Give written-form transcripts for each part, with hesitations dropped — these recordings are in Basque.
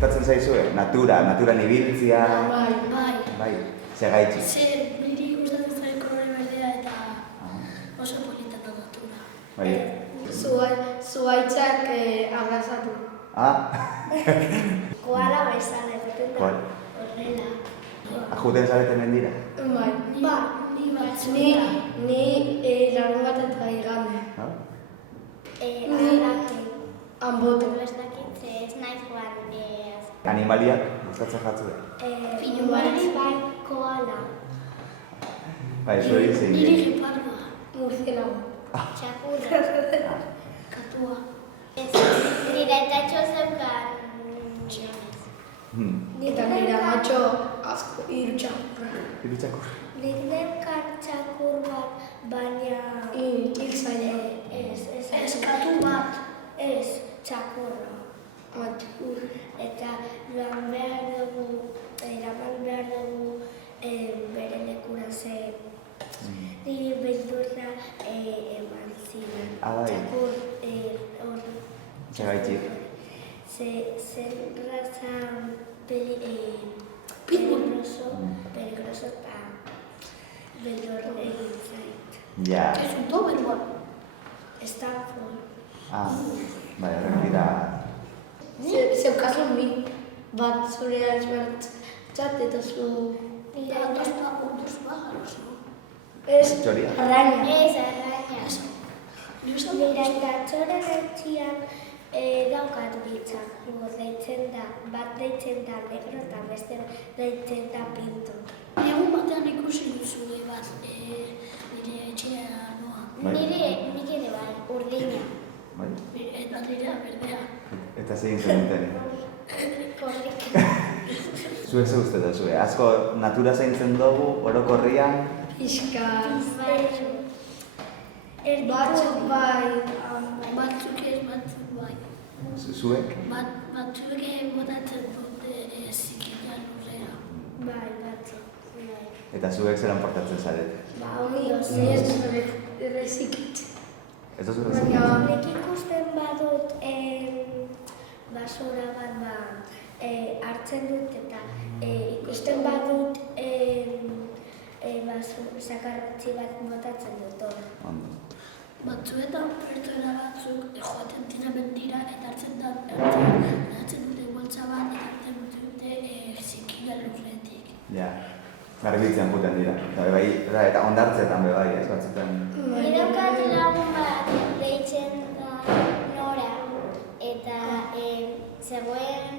Gustatzen zaizue? Naturan ibiltzia... Bai. Zer gaitxik? Niri gustatzen zait kolore berdea eta oso polita da natura. Bai. Zuhaitzak abrazatu. Koala bezala egiten da. Horrela. Ajuten zarete mendira? Ni larun bat eta igande. Anboto. Ez dakit, ez nahi joan. Animaliak gustatzen jatzue? Pinumari bai, koala. Bai, zuei zein. Niri gepardoa. Murcielago. Txakurra. Katua. Nire eta txozekan txionez. Eta nire matxo asko irutxakurra. Irutxakur. Nik nekan txakur bat, baina... Hil zaila. Ez katu bat. Ez, txakurra. Eta eraman behar dugu bere lekura ze niri beldurra eman ziren. Txakur hori. Zer gaitxik? Zen raza peligroso eta beldur egin zait. Ja. Ez un Doberman. Stanford. Bai, horrek dira... Zeukazu mi bat zure altzat eta zu... Mira, dos pájaros, ¿no? Ez, Txoria? arraina. Ez, arraina. Mira, eta txoren etxian daukat bitxakur deitzen da. Bat deitzen da negro eta beste deitzen da pinto. Egun batean ikusi duzu bat nire etxea noa. Nik ere bai, urdina. Bai? Eta nire berdea. Eta zein zenuten? Korrik. Zuek ze uste da zue? Asko natura zaintzen dugu, orokorrian... Pixka. Batzuk bai. Batzuk ez, batzuk bai. Zuek? Batzuk botatzen dute zikina lurrera. Bai, batzuk. Eta zuek zelan portatzen zarete? Ni ez dut errezikit. Ez da zure zikit? Nik ikusten badut basura bat hartzen dut eta ikusten badut sakarratzi bat botatzen dut hor. Batzuetan pertsona batzuk joaten dira mendira eta hartzen dute boltsa bat eta hartzen dute zikina lurretik. Ja, garbitzen juten dira. Eta ondartzetan be bai, ez batzutan. Daukat lagun bat deitzen da Nora eta zegoen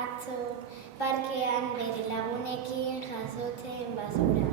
atzo parkean bere lagunekin jasotzen basura.